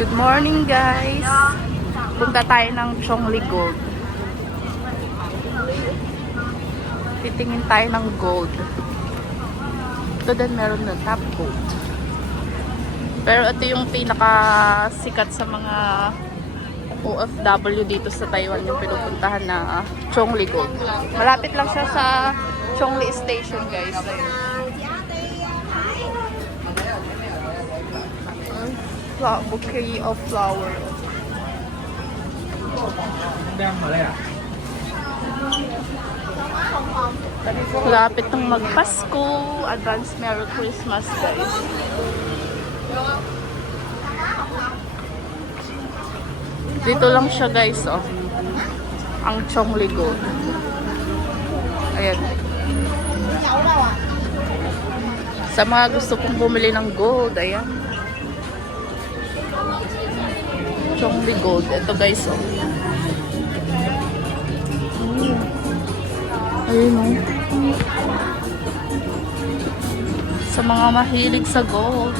Good morning guys! Punta tayo ng Chongli Gold. Titingin tayo ng gold. Ito din meron na top gold. Pero ito yung pinaka sikat sa mga OFW dito sa Taiwan yung pinupuntahan na Chongli Gold. Malapit lang siya sa Chongli Station guys. Bouquet of flower. Malapit ng magpasko. Advance Merry Christmas, guys. Dito lang siya, guys, oh. Ang Chongli Gold. Ayan. Sa mga gusto pong bumili ng gold, ayan. Chongli Gold. Ito guys, oh. Mm. Ayun, oh. Sa mga mahilig sa gold.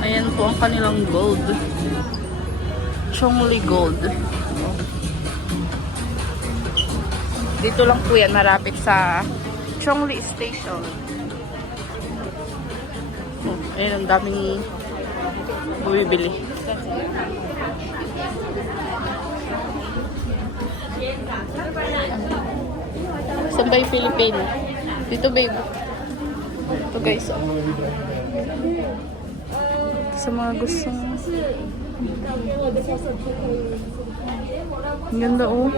Ayan po ang kanilang gold. Chongli Gold. Dito lang po yan, marapit sa Chongli Station. Oh, ayun, ang daming bumibili. Saan ba? Dito, babe. Ito, guys. Oh. Sa mga gusto. Ang ganda, oh.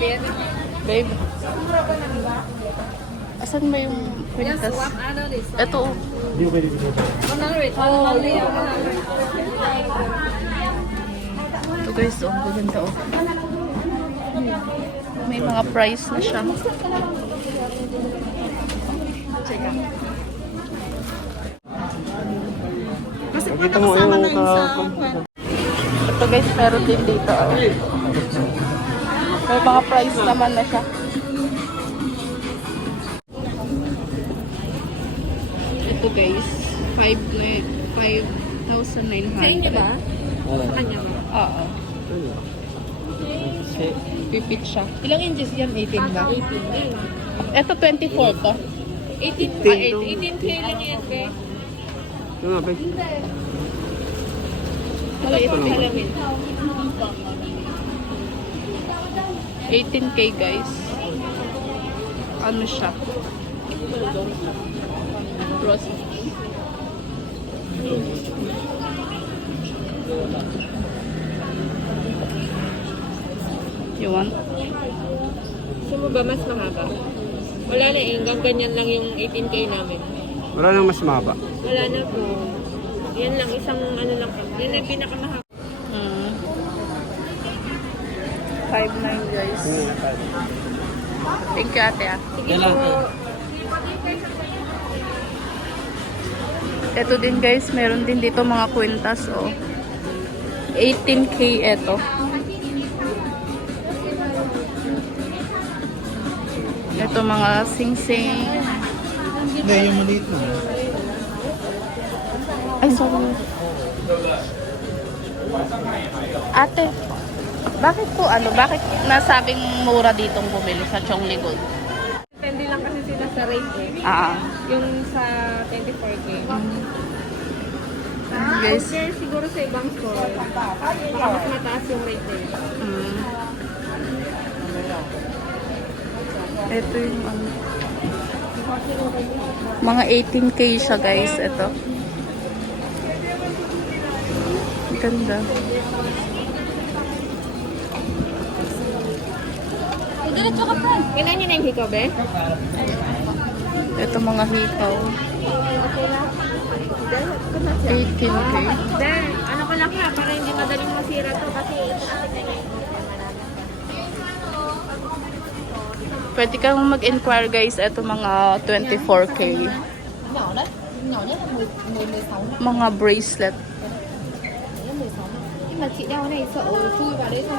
Babe. Babe. Asan ba yung kwintas? Ito oh. Hindi ko. Oh. Ito guys oh, maganda oh. May mga price na siya. Check. Kasi pag nakasama na yung sa uh, Ito guys, meron din dito. Oh. May mga price naman na siya. Ito guys, 5 na 5,900. Sa inyo ba? Oo. Kanya ba? Oo. Pipit siya. Ilang inches yan? 18 ba? 18. Ito 24 to. 18 ah, 18K lang yan, be. Ito nga, babe. Maliit na salamin. 18k guys. Ano siya? Rose. You want? Gusto mo ba mas mahaba? Wala na eh, hanggang ganyan lang yung 18K namin. Wala nang mas maba. Wala na po. Yan lang, isang ano lang. Yan ang pinakamahaba. Hmm. 5.9 guys. Thank you ate ah. Sige po. Ito din guys, meron din dito mga kwintas oh. 18k ito. Ito mga sing-sing. Hindi, yung maliit na. Ay, sorry. Ate, bakit po ano, bakit nasabing mura ditong bumili sa Chongli Gold? Sa rate eh. Ah, Yung sa 24K. guys. Okay, siguro sa ibang store, baka mas mataas yung rate eh. Mm. Ito yung ano. Mga 18k siya guys, ito. Ganda. Kailan yun ang hikaw, be? Ito mga hikaw. 18k. Be, ano ko lang ha, para hindi madaling masira to kasi Pwede kang mag-inquire guys, ito mga 24k. nhỏ đấy, nhỏ nhất là 10, 10 16 Mga bracelet. Đấy, 16 Nhưng mà chị đeo này sợ chui vào đấy thôi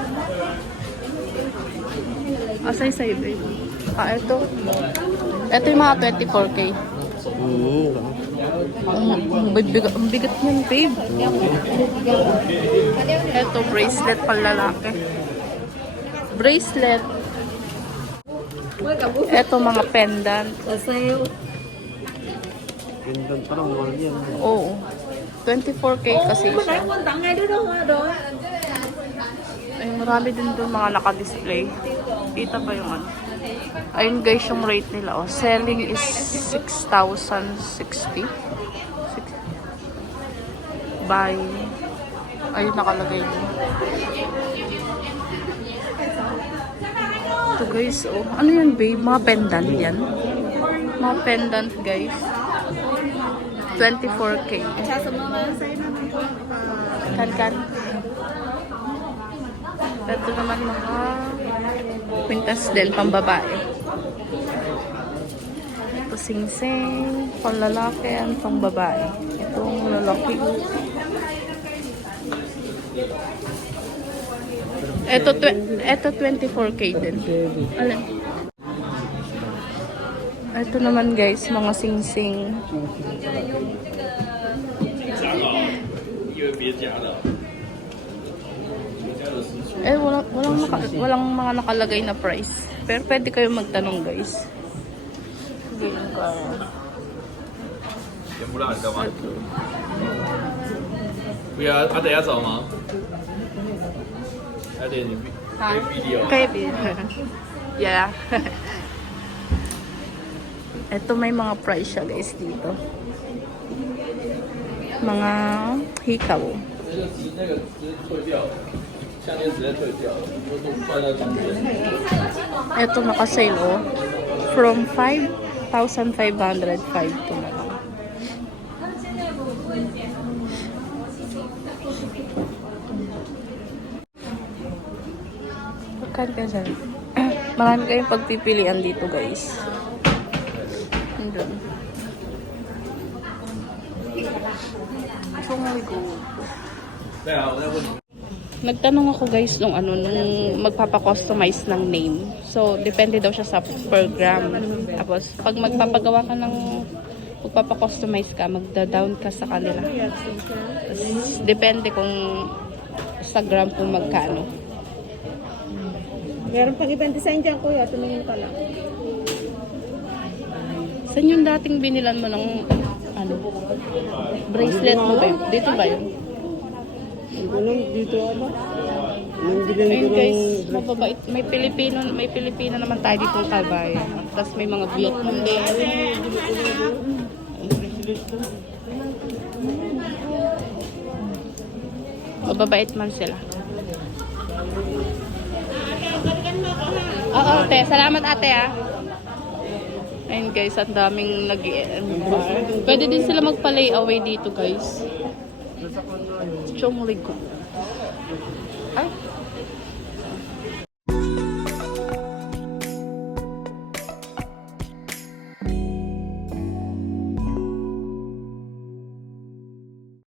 Asay sa'yo, babe. Ah, ito. Ito yung mga 24K. Hmm. Ang, bibigat, ang bigat niyan, babe. Ito, bracelet pang lalaki. Bracelet. Ito, mga pendant. Pendant pa lang, mahal yan. Oo. 24K kasi siya. Ay, marami din doon mga naka-display. Kita ba yung ano? Ayun guys, yung rate nila. Oh. Selling is 6,060. Six- Buy. Ayun, nakalagay din. Ito guys, oh. Ano yan, babe? Mga pendant yan. Mga pendant, guys. 24K. Kan kan. Ito naman mga kwintas din pang babae. Ito sing-sing, pang lalaki yan, pang babae. Itong lalaki. Ito, ito 24k din. Alin? Ito naman guys, mga sing-sing. Eh, walang, walang, naka, walang mga nakalagay na price. Pero pwede kayo magtanong, guys. Ganyan ka. 甜不辣，你知道吗？不要，他等下走吗？他点你 Ha? 可以 video。 Kaya, yeah. Ito may mga price siya, guys, dito. Mga hikaw. 那个直那个直接退掉，项链直接退掉，都是放在中间。 Ito naka-sale, oh. From 1,505 po na lang. Pagkaan ka dyan. Marami kayong pagpipilian dito guys. Andun. So, we go. Yeah, that would... Nagtanong ako guys nung ano nung magpapa-customize ng name. So depende daw siya sa program. Tapos pag magpapagawa ka ng magpapa-customize ka, magda-down ka sa kanila. Tapos, depende kung sa gram kung magkano. Meron pang ibang design dyan, kuya. Tumingin ka lang. Saan yung dating binilan mo ng ano? Bracelet mo ba yun? Dito ba yun? Alam, dito ano? Nang bilhin ko Ayun guys, mababait. May Pilipino, may Pilipino naman tayo dito sa kabayan. Tapos may mga Vietnam din. Mababait man sila. Oo, te. Salamat ate ah. Ayun guys, ang daming nag Pwede din sila magpa-lay away dito guys. আসসালামু আলাইকুম।